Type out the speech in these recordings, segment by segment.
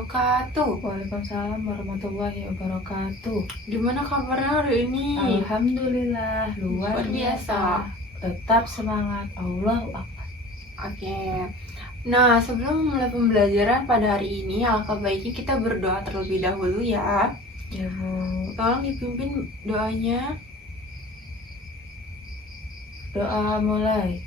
wabarakatuh. Waalaikumsalam warahmatullahi wabarakatuh. Gimana kabarnya hari ini? Alhamdulillah luar Luar biasa. biasa. Tetap semangat. Allahu Akbar. Oke. Nah, sebelum mulai pembelajaran pada hari ini, alangkah baiknya kita berdoa terlebih dahulu ya. Ya Bu. Tolong dipimpin doanya. Doa mulai.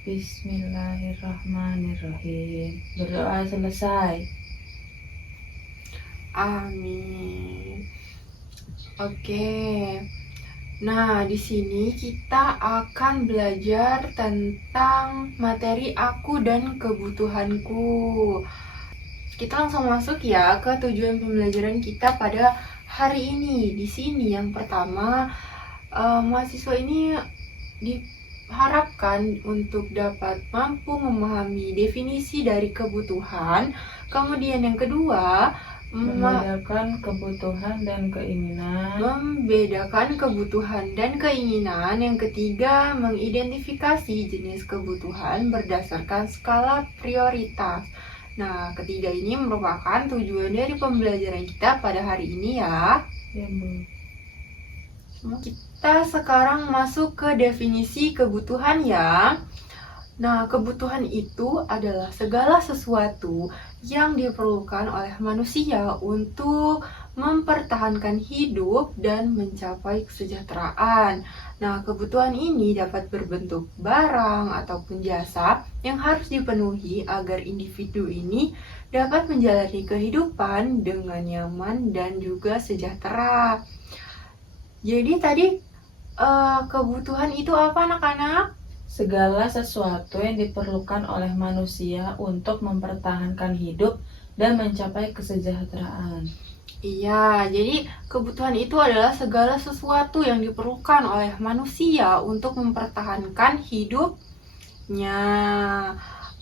Bismillahirrahmanirrahim. Berdoa selesai. Amin. Oke. Nah, di sini kita akan belajar tentang materi aku dan kebutuhanku. Kita langsung masuk ya ke tujuan pembelajaran kita pada hari ini. Di sini yang pertama, mahasiswa ini diharapkan untuk dapat mampu memahami definisi dari kebutuhan. Kemudian yang kedua, Membedakan kebutuhan dan keinginan. membedakan kebutuhan dan keinginan. Yang ketiga, mengidentifikasi jenis kebutuhan berdasarkan skala prioritas. Nah, ketiga ini merupakan tujuan dari pembelajaran kita pada hari ini ya. Ya Bu. Kita sekarang masuk ke definisi kebutuhan ya. Nah, kebutuhan itu adalah segala sesuatu yang diperlukan oleh manusia untuk mempertahankan hidup dan mencapai kesejahteraan. Nah, kebutuhan ini dapat berbentuk barang ataupun jasa yang harus dipenuhi agar individu ini dapat menjalani kehidupan dengan nyaman dan juga sejahtera. Jadi tadi kebutuhan itu apa anak-anak? Segala sesuatu yang diperlukan oleh manusia untuk mempertahankan hidup dan mencapai kesejahteraan. Iya, jadi kebutuhan itu adalah segala sesuatu yang diperlukan oleh manusia untuk mempertahankan hidupnya.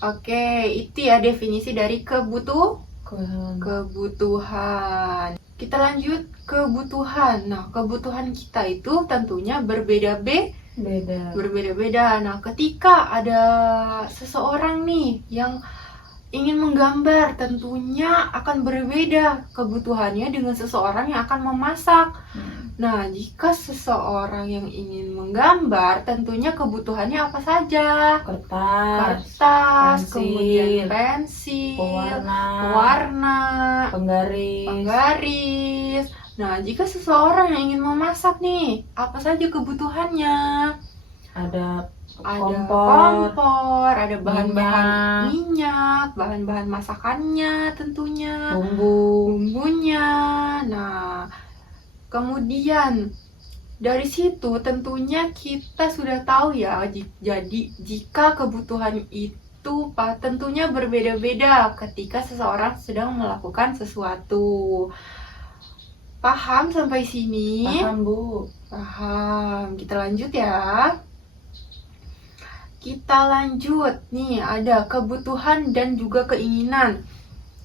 Oke, itu ya definisi dari kebutuhan. Kita lanjut kebutuhan. Nah, kebutuhan kita itu tentunya berbeda-beda. Nah, ketika ada seseorang nih yang ingin menggambar, tentunya akan berbeda kebutuhannya dengan seseorang yang akan memasak. Nah, jika seseorang yang ingin menggambar, tentunya kebutuhannya apa saja? Kertas, Kertas, pensil, kemudian pensil, pewarna, penggaris. Nah, jika seseorang yang ingin memasak nih, apa saja kebutuhannya? Ada kompor, ada bahan-bahan minyak, bahan-bahan masakannya tentunya, bumbunya. Nah, kemudian dari situ tentunya kita sudah tahu ya, jadi jika kebutuhan itu tentunya berbeda-beda ketika seseorang sedang melakukan sesuatu. Paham sampai sini? Paham Bu. Paham. Kita lanjut ya. Kita lanjut nih, ada kebutuhan dan juga keinginan.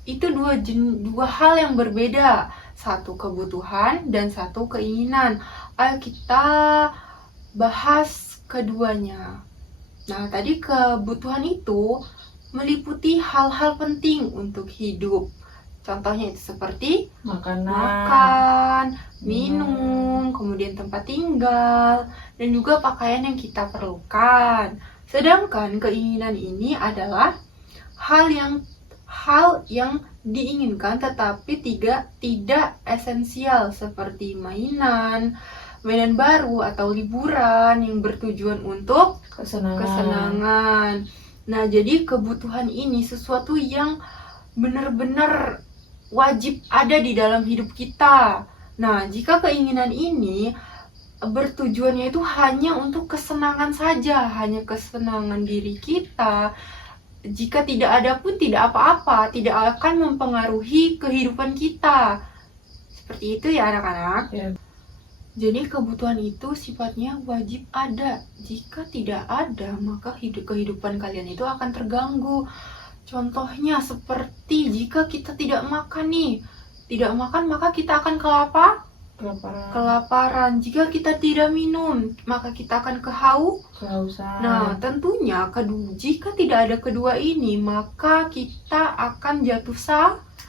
Itu dua hal yang berbeda. Satu kebutuhan dan satu keinginan. Ayo kita bahas keduanya. Nah, tadi kebutuhan itu meliputi hal-hal penting untuk hidup. Contohnya itu seperti makan, minum, kemudian tempat tinggal, dan juga pakaian yang kita perlukan. Sedangkan keinginan ini adalah hal yang diinginkan tetapi tidak esensial, seperti mainan baru atau liburan yang bertujuan untuk kesenangan. Nah, jadi kebutuhan ini sesuatu yang benar-benar wajib ada di dalam hidup kita. Nah, jika keinginan ini bertujuannya itu hanya untuk kesenangan saja, hanya kesenangan diri kita, jika tidak ada pun tidak apa-apa, tidak akan mempengaruhi kehidupan kita. Seperti itu ya anak-anak. Ya. Jadi kebutuhan itu sifatnya wajib ada. Jika tidak ada, maka kehidupan kalian itu akan terganggu. Contohnya seperti jika kita tidak makan nih, tidak makan maka kita akan kelaparan. Jika kita tidak minum, maka kita akan kehausan, Nah, tentunya jika tidak ada kedua ini, maka kita akan jatuh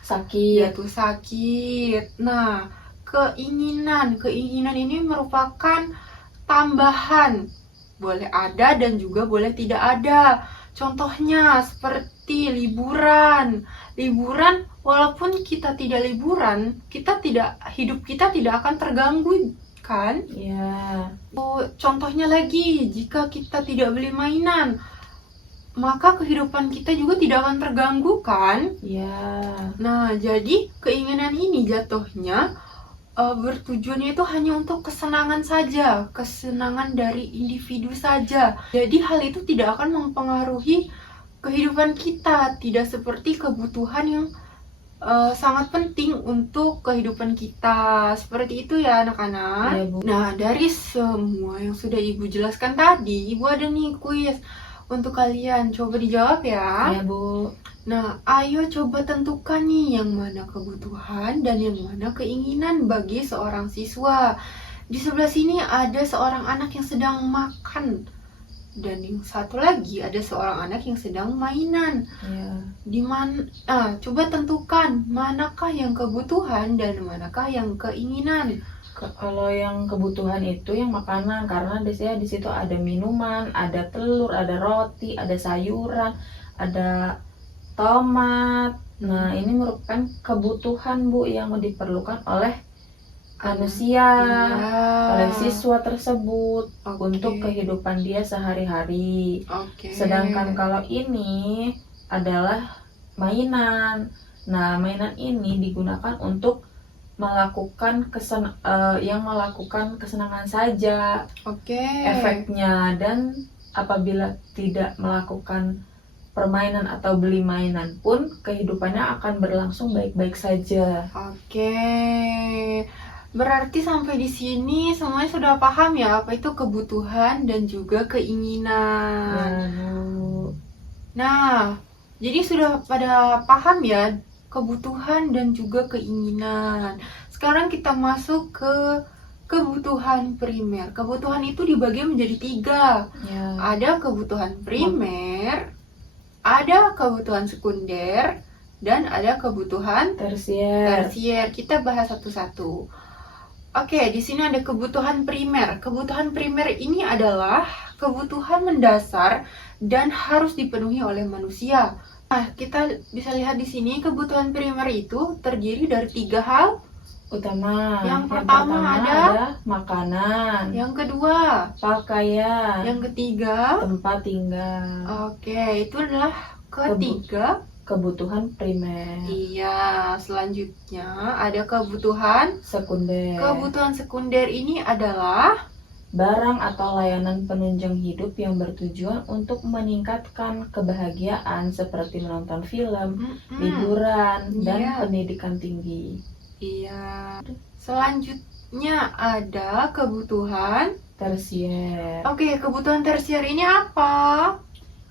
sakit. sakit. Nah, keinginan ini merupakan tambahan. Boleh ada dan juga boleh tidak ada. Contohnya seperti liburan. Liburan, walaupun kita tidak liburan, hidup kita tidak akan terganggu, kan? Ya, Contohnya lagi, jika kita tidak beli mainan, maka kehidupan kita juga tidak akan terganggu, kan? ya. Nah, jadi keinginan ini jatuhnya bertujuannya itu hanya untuk kesenangan saja, kesenangan dari individu saja. Jadi hal itu tidak akan mempengaruhi kehidupan kita, tidak seperti kebutuhan yang sangat penting untuk kehidupan kita. Seperti itu ya anak-anak. Iya, Bu. Nah, dari semua yang sudah Ibu jelaskan tadi, Ibu ada nih kuis untuk kalian. Coba dijawab ya. Ya, Bu. Nah, ayo coba tentukan nih yang mana kebutuhan dan yang mana keinginan bagi seorang siswa. Di sebelah sini ada seorang anak yang sedang makan. Dan yang satu lagi ada seorang anak yang sedang mainan. Ya. Coba tentukan manakah yang kebutuhan dan manakah yang keinginan. Kalau yang kebutuhan itu yang makanan, karena biasanya di situ ada minuman, ada telur, ada roti, ada sayuran, ada tomat. Nah, ini merupakan kebutuhan, Bu, yang diperlukan oleh manusia, oleh siswa tersebut untuk kehidupan dia sehari-hari. Sedangkan kalau ini adalah mainan. Nah, mainan ini digunakan untuk melakukan kesenangan saja. Efeknya, dan apabila tidak melakukan permainan atau beli mainan pun kehidupannya akan berlangsung baik-baik saja. Berarti sampai di sini semuanya sudah paham ya apa itu kebutuhan dan juga keinginan. Ya, Bu. Nah, jadi sudah pada paham ya kebutuhan dan juga keinginan. Sekarang kita masuk ke kebutuhan primer. Kebutuhan itu dibagi menjadi 3. Ya. Ada kebutuhan primer, ada kebutuhan sekunder, dan ada kebutuhan tersier. Kita bahas satu-satu. Oke, di sini ada kebutuhan primer. Kebutuhan primer ini adalah kebutuhan mendasar dan harus dipenuhi oleh manusia. Nah, kita bisa lihat di sini kebutuhan primer itu terdiri dari 3 hal utama. Yang pertama ada makanan. Yang kedua pakaian. Yang ketiga tempat tinggal. Oke, itu adalah ketiga kebutuhan primer. Iya, selanjutnya ada kebutuhan sekunder. Kebutuhan sekunder ini adalah barang atau layanan penunjang hidup yang bertujuan untuk meningkatkan kebahagiaan seperti menonton film, liburan, dan pendidikan tinggi. Iya. Selanjutnya ada kebutuhan tersier. Oke, kebutuhan tersier ini apa?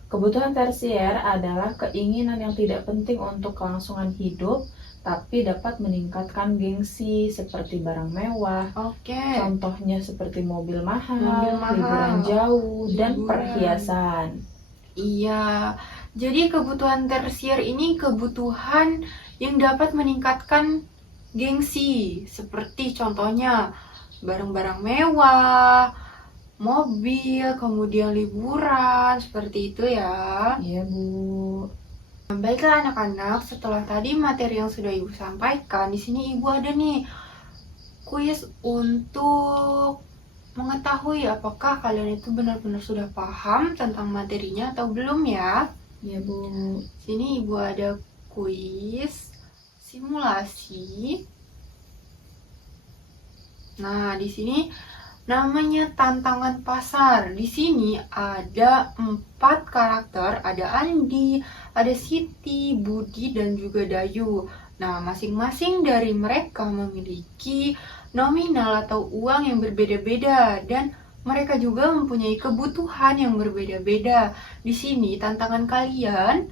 Kebutuhan tersier adalah keinginan yang tidak penting untuk kelangsungan hidup, tapi dapat meningkatkan gengsi seperti barang mewah. Contohnya seperti mobil mahal, liburan jauh, dan perhiasan. Iya. Jadi kebutuhan tersier ini kebutuhan yang dapat meningkatkan gengsi, seperti contohnya barang-barang mewah, mobil, kemudian liburan, seperti itu ya. Iya, Bu. Baiklah anak-anak, setelah tadi materi yang sudah Ibu sampaikan, di sini Ibu ada nih kuis untuk mengetahui apakah kalian itu benar-benar sudah paham tentang materinya atau belum ya. Iya, Bu. Sini Ibu ada kuis simulasi. Nah, di sini namanya tantangan pasar. Di sini ada 4 karakter, ada Andi, ada Siti, Budi, dan juga Dayu. Nah, masing-masing dari mereka memiliki nominal atau uang yang berbeda-beda dan mereka juga mempunyai kebutuhan yang berbeda-beda. Di sini tantangan kalian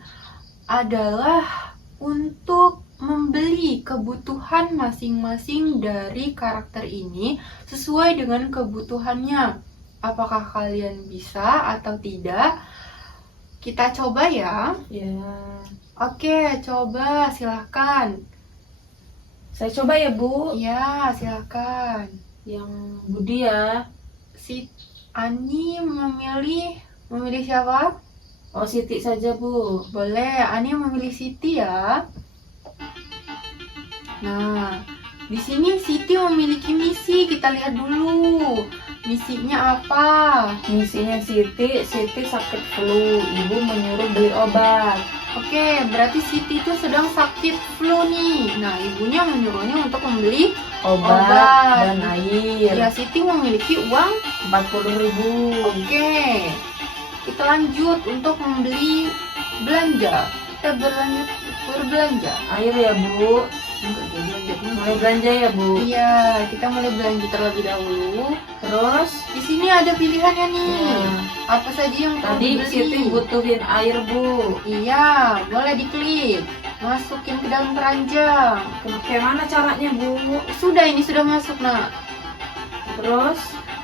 adalah untuk membeli kebutuhan masing-masing dari karakter ini sesuai dengan kebutuhannya. Apakah kalian bisa atau tidak? Kita coba ya. Ya. Oke, coba silahkan. Saya coba ya, Bu. Ya, silahkan. Yang Budi ya. Si Ani memilih siapa? Oh, Siti saja, Bu. Boleh, Ani memilih Siti ya. Nah, di sini Siti memiliki misi. Kita lihat dulu. Misinya apa? Misinya Siti sakit flu. Ibu menyuruh beli obat. Oke, berarti Siti itu sedang sakit flu nih. Nah, ibunya menyuruhnya untuk membeli Obat dan air. ya. Siti memiliki uang 40.000. Oke, kita lanjut untuk membeli belanja. Kita berbelanja. Air ya, Bu. Enggak, dia belanja dulu. Mulai belanja ya, Bu. Iya, kita mulai belanja terlebih dahulu. Terus Di sini ada pilihannya nih. ya, Apa saja yang perlu tadi dibeli? Siti butuhin air, Bu. Iya, boleh diklik. Masukin ke dalam keranjang. Kayak mana caranya, Bu? Sudah, ini sudah masuk, nak. Terus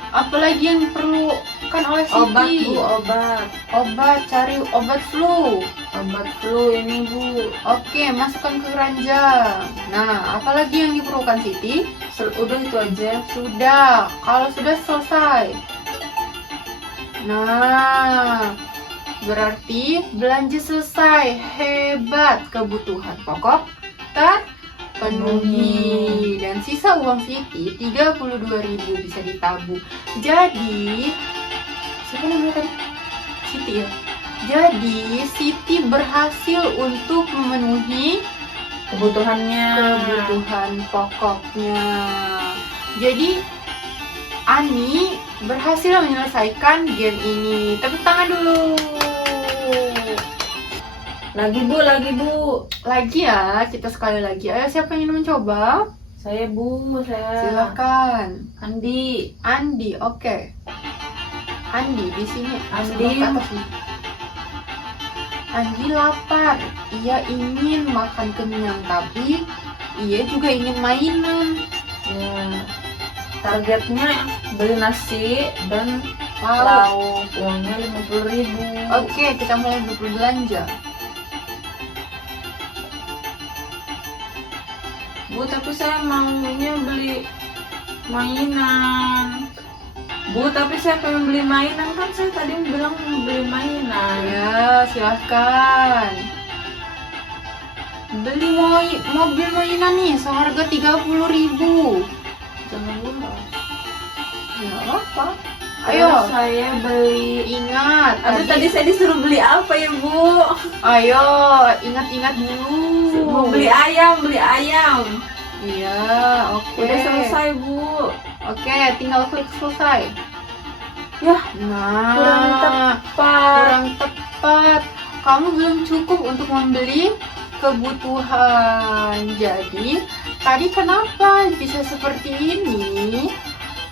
Apalagi yang diperlukan oleh Siti? obat, Bu, obat. Obat, cari obat flu. Obat flu ini, Bu. Oke, masukkan ke keranjang. Nah, apalagi yang diperlukan Siti? Udah itu aja. Sudah, kalau sudah selesai. Nah, berarti belanja selesai. Hebat, kebutuhan pokok terpenuhi. Dan sisa uang Siti 32.000 bisa ditabung. Jadi, siapa namanya tadi? Siti ya? Jadi, Siti berhasil untuk memenuhi Kebutuhannya. kebutuhan pokoknya. Jadi Ani berhasil menyelesaikan game ini. Tepuk tangan dulu. Lagi, Bu, lagi, Bu. Lagi ya, kita sekali lagi. Ayo, siapa yang ingin mencoba? Saya, Bu, saya. Silakan. Andi. Andi, oke. Andi di sini. Andi. Sebelah ke atas nih. Andi lapar. Ia ingin makan kenyang, tapi ia juga ingin mainan. Ya. Targetnya beli nasi dan Lauk. lauk. Uangnya 50.000. Oke, kita mulai berbelanja. Bu, tapi saya maunya beli mainan. Bu, tapi saya pengen beli mainan, kan saya tadi bilang mau beli mainan. Ya, silahkan. Beli mobil mainan nih seharga 30.000. Jangan lupa. Ya apa? Ayo, Ayo, saya beli. ingat. Aduh, tadi saya disuruh beli apa ya, Bu? Ayo, ingat-ingat dulu. Mau beli ayam, beli ayam. Iya, oke. Udah selesai, Bu. Oke, tinggal klik selesai. Yah, Nah, kurang tepat. kurang tepat. Kamu belum cukup untuk membeli kebutuhan. Jadi, tadi kenapa bisa seperti ini?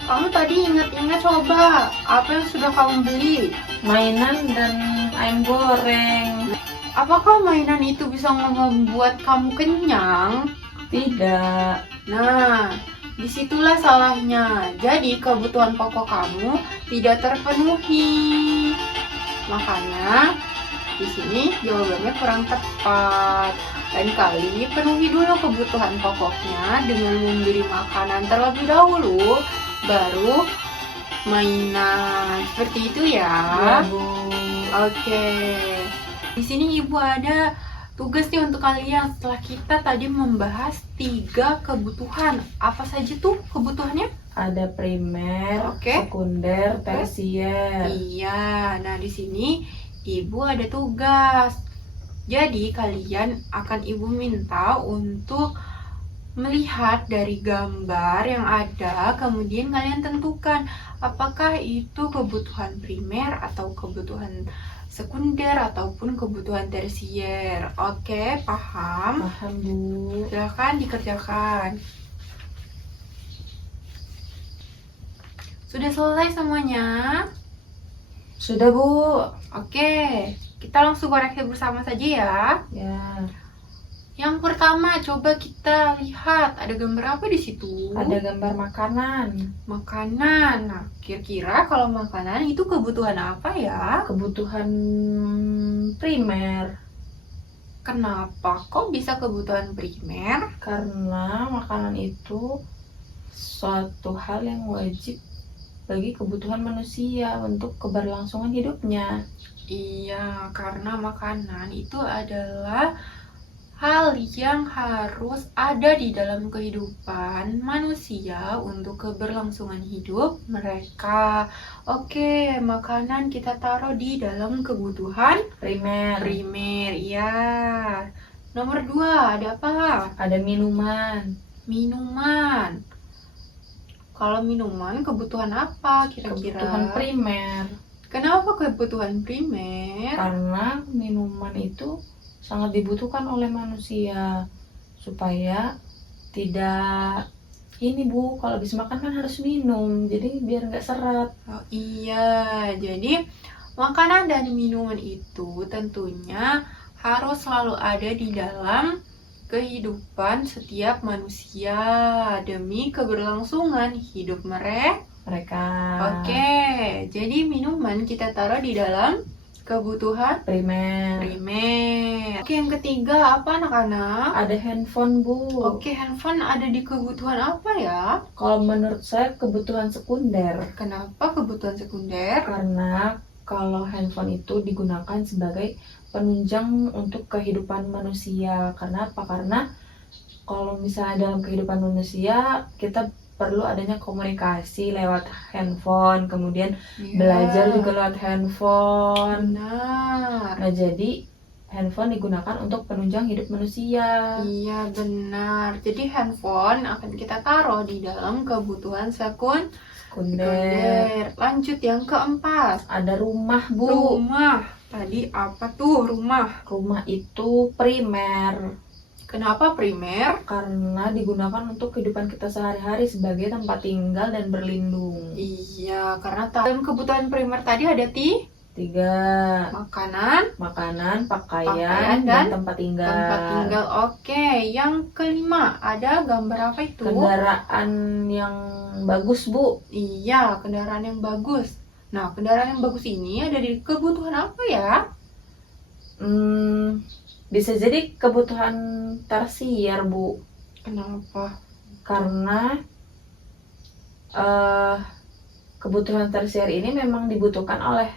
Kamu tadi ingat-ingat coba apa yang sudah kamu beli. Mainan dan ayam goreng. Apakah mainan itu bisa membuat kamu kenyang? Tidak. Nah, disitulah salahnya. Jadi kebutuhan pokok kamu tidak terpenuhi. Makanya di sini jawabannya kurang tepat. Lain kali penuhi dulu kebutuhan pokoknya dengan membeli makanan terlebih dahulu, baru mainan. Seperti itu ya. Ya, Bu. Oke. Di sini Ibu ada tugas nih untuk kalian. Setelah kita tadi membahas 3 kebutuhan. Apa saja tuh kebutuhannya? Ada primer, Oke. sekunder, tersier. Iya. Nah, di sini Ibu ada tugas. Jadi kalian akan Ibu minta untuk melihat dari gambar yang ada, kemudian kalian tentukan apakah itu kebutuhan primer atau kebutuhan sekunder ataupun kebutuhan tersier. Oke, paham? Paham, Bu. Silakan dikerjakan. Sudah selesai semuanya? Sudah, Bu. Oke, kita langsung koreksi bersama saja ya. Ya. Yang pertama, coba kita lihat ada gambar apa di situ? Ada gambar makanan. Makanan. Nah, kira-kira kalau makanan itu kebutuhan apa ya? Kebutuhan primer. Kenapa kok bisa kebutuhan primer? Karena makanan itu suatu hal yang wajib bagi kebutuhan manusia untuk keberlangsungan hidupnya. Iya, karena makanan itu adalah hal yang harus ada di dalam kehidupan manusia untuk keberlangsungan hidup mereka. Oke, makanan kita taruh di dalam kebutuhan Primer. primer. Ya. Nomor 2, ada apa? Ada minuman. Minuman. Kalau minuman kebutuhan apa kira-kira? Kebutuhan primer. Kenapa kebutuhan primer? Karena minuman itu sangat dibutuhkan oleh manusia supaya tidak ini Bu, kalau habis makan kan harus minum, jadi biar nggak serat. Oh iya, jadi makanan dan minuman itu tentunya harus selalu ada di dalam kehidupan setiap manusia demi keberlangsungan hidup mereka. Oke, jadi minuman kita taruh di dalam kebutuhan Primer. primer. Oke, yang ketiga apa anak-anak? Ada handphone Bu. Oke, handphone ada di kebutuhan apa ya? Kalau menurut saya kebutuhan sekunder. Kenapa kebutuhan sekunder? Karena kalau handphone itu digunakan sebagai penunjang untuk kehidupan manusia. Karena apa? Karena kalau misalnya dalam kehidupan manusia kita perlu adanya komunikasi lewat handphone, kemudian Iya, belajar juga lewat handphone. benar. Nah, jadi handphone digunakan untuk penunjang hidup manusia. Iya, benar. Jadi handphone akan kita taruh di dalam kebutuhan Sekunder. sekunder. Lanjut yang keempat. Ada rumah Bu. Rumah. Tadi apa tuh rumah? Rumah itu primer. Kenapa primer? Karena digunakan untuk kehidupan kita sehari-hari sebagai tempat tinggal dan berlindung. Iya, karena dalam kebutuhan primer tadi ada 3. makanan, Makanan, Pakaian, pakaian, dan dan tempat tinggal. tempat tinggal. Oke, yang kelima ada gambar apa itu? Kendaraan yang bagus Bu. Iya, kendaraan yang bagus. Nah, kendaraan yang bagus ini ada di kebutuhan apa ya? Bisa jadi kebutuhan tersier Bu. Kenapa? Karena kebutuhan tersier ini memang dibutuhkan oleh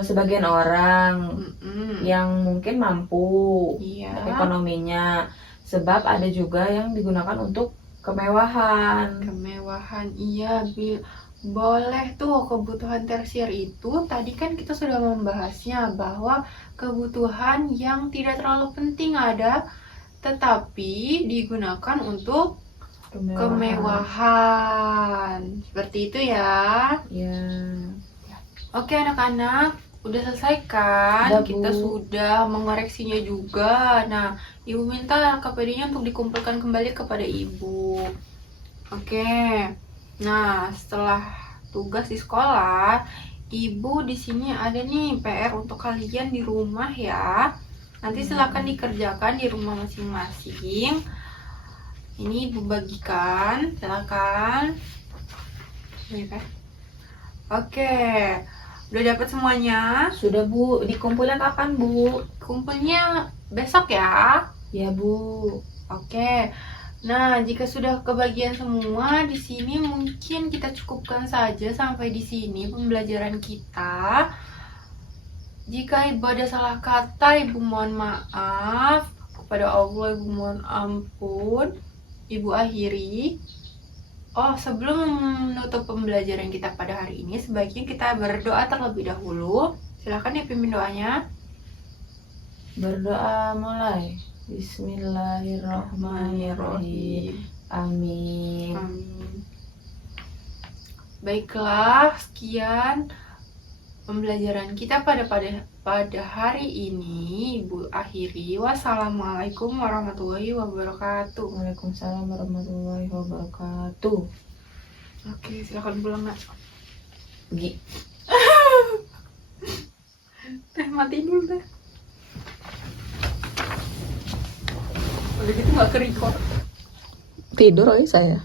sebagian orang Mm-mm. yang mungkin mampu Iya. ekonominya, sebab ada juga yang digunakan untuk kemewahan. Kemewahan, iya. Boleh tuh kebutuhan tersier itu. Tadi kan kita sudah membahasnya bahwa kebutuhan yang tidak terlalu penting ada, tetapi digunakan untuk kemewahan. Seperti itu ya. Ya. Oke anak-anak, udah selesai kan? Udah, Bu. Kita sudah mengoreksinya juga. Nah, Ibu minta KPD-nya untuk dikumpulkan kembali kepada Ibu. Oke. Nah, setelah tugas di sekolah, Ibu di sini ada nih PR untuk kalian di rumah ya. Nanti silakan dikerjakan di rumah masing-masing. Ini Ibu bagikan, silakan. Ya kan? Oke. Udah dapat semuanya? Sudah Bu, dikumpulkan kapan Bu? Kumpulnya besok ya. Ya Bu. Oke. Nah, jika sudah kebagian semua di sini mungkin kita cukupkan saja sampai di sini pembelajaran kita. Jika Ibu ada salah kata, Ibu mohon maaf. Kepada Allah Ibu mohon ampun. Ibu akhiri. Oh, sebelum menutup pembelajaran kita pada hari ini, sebaiknya kita berdoa terlebih dahulu. Silakan ya pimpin doanya. Berdoa mulai. Bismillahirrahmanirrahim. Amin. Amin. Baiklah, sekian pembelajaran kita pada hari ini. Ibu akhiri. Wassalamualaikum warahmatullahi wabarakatuh. Waalaikumsalam warahmatullahi wabarakatuh. Oke, silakan pulang, Nak. Pergi. Teh mati dulu, Teh. Udah gitu nggak ke record. Tidur aja saya.